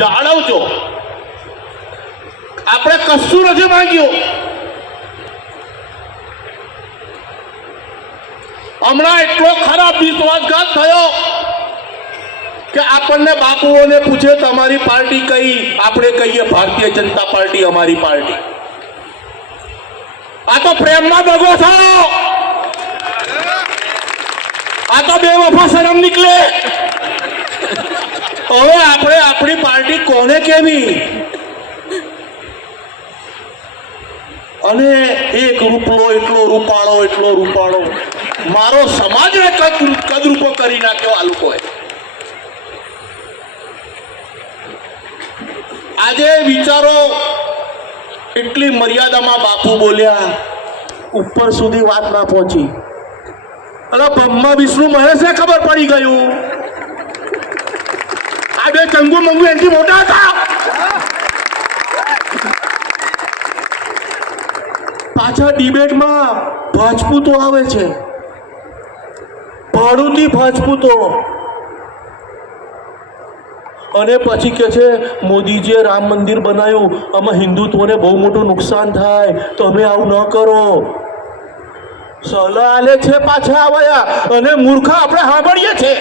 જાળવજો. આપણે કશું નથી માંગ્યું. હમણાં એટલો ખરાબ વિશ્વાસઘાત થયો કે આપણને બાપુઓને પૂછે તમારી પાર્ટી કઈ, આપણે કહીએ ભારતીય જનતા પાર્ટી અમારી પાર્ટી. આ તો પ્રેમમાં દગો થયો. આ તો બેવફા શરમ નીકળે. હવે આપણે આપણી પાર્ટી કોને કેવી? અને એક રૂપલો એટલો રૂપાળો મારો સમાજને કદરૂપો કરી નાખ્યો આ લોકોએ. આજે વિચારો એટલી મર્યાદામાં બાપુ બોલ્યા, ઉપર સુધી વાત ના પહોંચી. અરે બ્રહ્મા વિષ્ણુ મહેશને ખબર પડી ગયું. આ બે ચંગુ મંગુ એનાથી મોટા હતા. પાછા ડિબેટમાં ભાજપૂતો આવે છે, ભાડુતી ભાજપૂતો, અને પછી કે છે મોદીજીએ રામ મંદિર બનાવ્યું, આમાં હિન્દુત્વને બહુ મોટું નુકસાન થાય, તમે આવું ન કરો. સલાહ આલે છે પાછા આવ્યા અને મૂર્ખા આપણે સાંભળીએ છીએ.